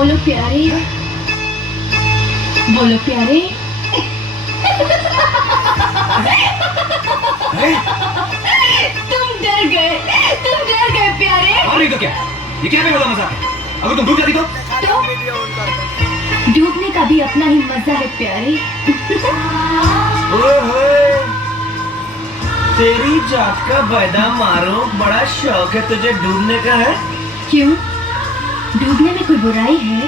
बोलो प्यारे, बोलो प्यारे। तुम डर गए प्यारे। और नहीं तो क्या, ये क्या बोला मजाक है? अगर तुम डूब जाती तो डूबने का भी अपना ही मजा है प्यारे। ओए, तेरी जात का बैदा मारो, बड़ा शौक है तुझे डूबने का है? क्यों, डूबने में कोई बुराई है?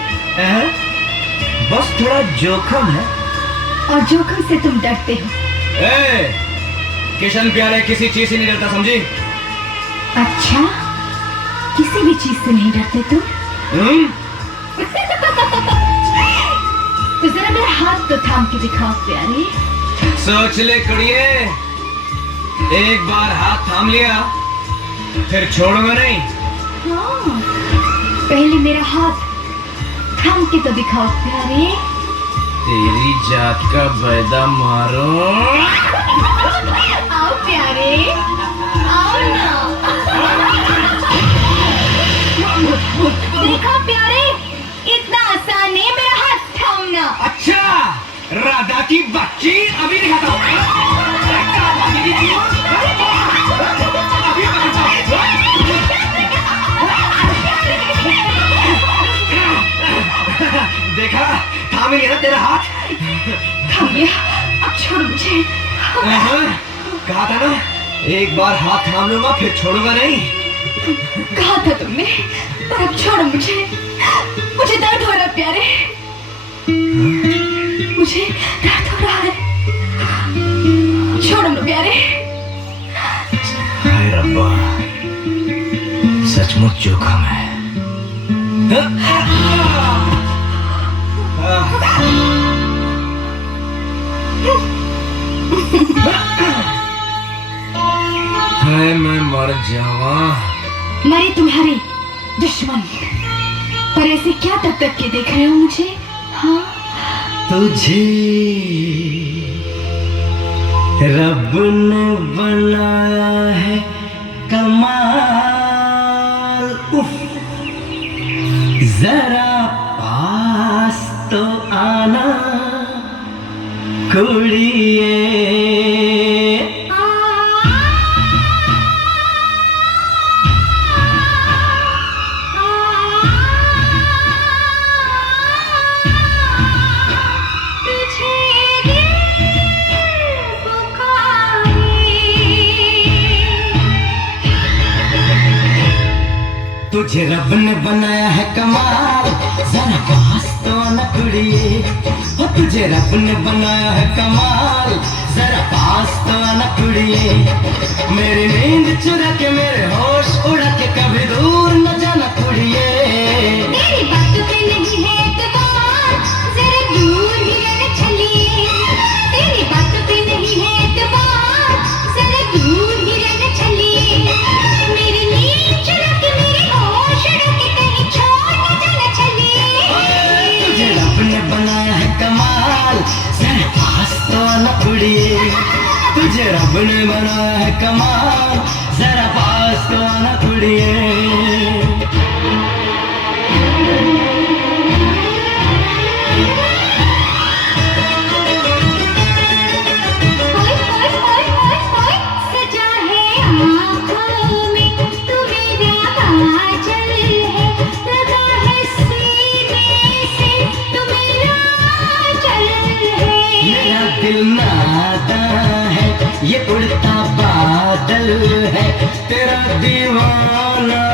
बस थोड़ा जोखम है। और जोखम से तुम डरते हो? किशन प्यारे किसी चीज से नहीं डरता, समझी? अच्छा, किसी भी चीज से नहीं डरते तुम? तो जरा मेरा हाथ तो थाम के दिखाओ प्यारे। सोच ले कुड़िए, एक बार हाथ थाम लिया फिर छोड़ूंगा नहीं। हाँ, पहले मेरा हाथ थाम के तो दिखाओ प्यारे। तेरी जात का बैदा मारो। आओ प्यारे, आओ ना। देखो प्यारे, इतना आसान है मेरा हाथ थामना। अच्छा, राधा की बच्ची, अभी दिखाता हूँ। देखा, थाम लिया ना तेरा हाथ? थाम लिया, अब छोड़ मुझे। कहा था ना, एक बार हाथ थाम लूंगा फिर छोड़ूंगा नहीं। कहा था तुमने, पर अब छोड़ो मुझे। मुझे दर्द हो रहा है प्यारे, मुझे दर्द हो रहा है। छोड़ो ना प्यारे। हाय रब्बा, सचमुच जोखम है। हाय मैं मर जावा। मरे तुम्हारे दुश्मन, पर ऐसे क्या तक के देख रहे हो मुझे? हाँ, तुझे रब ने बनाया है कमाल। उफ, जरा पास तो आना कुड़िए। तुझे रब ने बनाया है कमाल, जरा पास तो न कुड़िए। हो तुझे रब ने बनाया है कमाल, जरा पास तो न कुड़िए। मेरी नींद चुरा के मेरे होश उड़ा के कभी दूर न जाना कुड़िए। मेरी बात पे नहीं है एतबार, जरा दूर ही रहना चलिए। तेरी बात पे नहीं है एतबार, जरा दूर ही रहना चलिए। मेरी नींद चुरा के मेरे होश उड़ा के कहीं छोड़ न जाना चलिए। तुझे रब ने बनाया है कमाल, जरा पास तो न कुड़िए। तुझे रब ने बनाया है कमाल, जरा पास तो न कुड़िए। सजा है आँखों में तू मेरा काजल है, लगा है सीने से तू मेरा चल है। मेरा दिल नादां है, ये उड़ता बादल है। तेरा दीवाना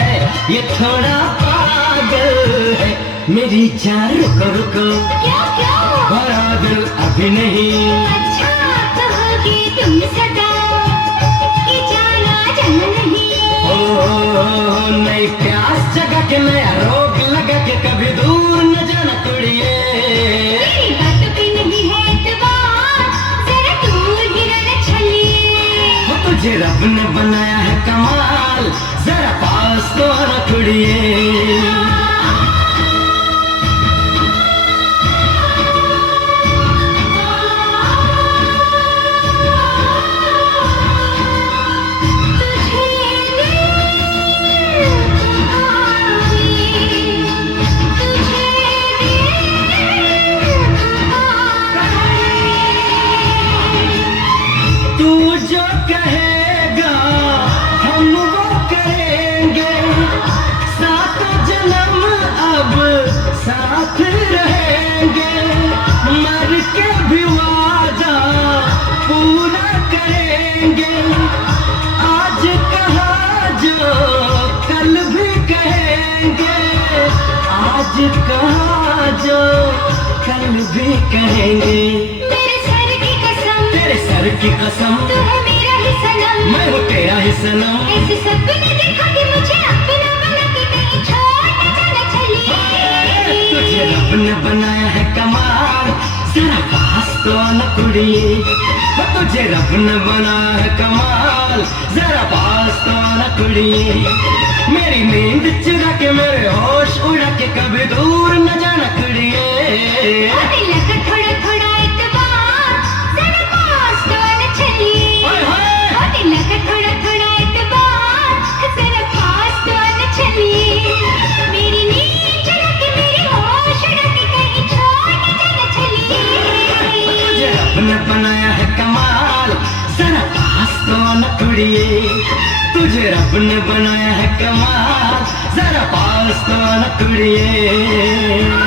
है, ये थोड़ा पागल है। मेरी जान रुको रुको, क्या क्या? भरा दिल अभी नहीं। अच्छा कहोगे तुम सदा कि जाना जाना नहीं। ओ नई प्यास जगा के, नया रोग लगा के कभी दूर न जाना कुड़िए। मेरी बात पे नहीं है एतबार, जरा दूर ही रहना चलिए। हो तुझे रब ने बनाया है कमाल, जरा पास तो आना कुड़िए। तुझे कल भी कहेंगे। मेरे सर की कसम, तेरे सर की कसम, तू है मेरा ही सनम। मैं हूँ तेरा ही सनम। ऐसे सपने देखा कि मुझे अपना बना के कहीं छोड़ न जाना चलिए। तुझे रब ने बनाया है कमाल, जरा पास तो न कुड़िए। हो तुझे रब ने बनाया है कमाल, जरा पास तो न कुड़िए। मेरी नींद चुरा के मेरे होश उड़ा के कभी दूर न जाना कुड़िए। दिल का थोड़ा थोड़ा एतबार, जरा पास तो न चलिए। ओए होए। दिल का थोड़ा थोड़ा एतबार, जरा पास तो न चलिए। मेरी नींद चुरा के मेरी होश उड़ा के कहीं छोड़ न जाना चलिए। तुझे रब ने बनाया है कमाल, जरा पास तो न कुड़िए। तुझे रब ने बनाया है कमाल, जरा पास तो न कुड़िए।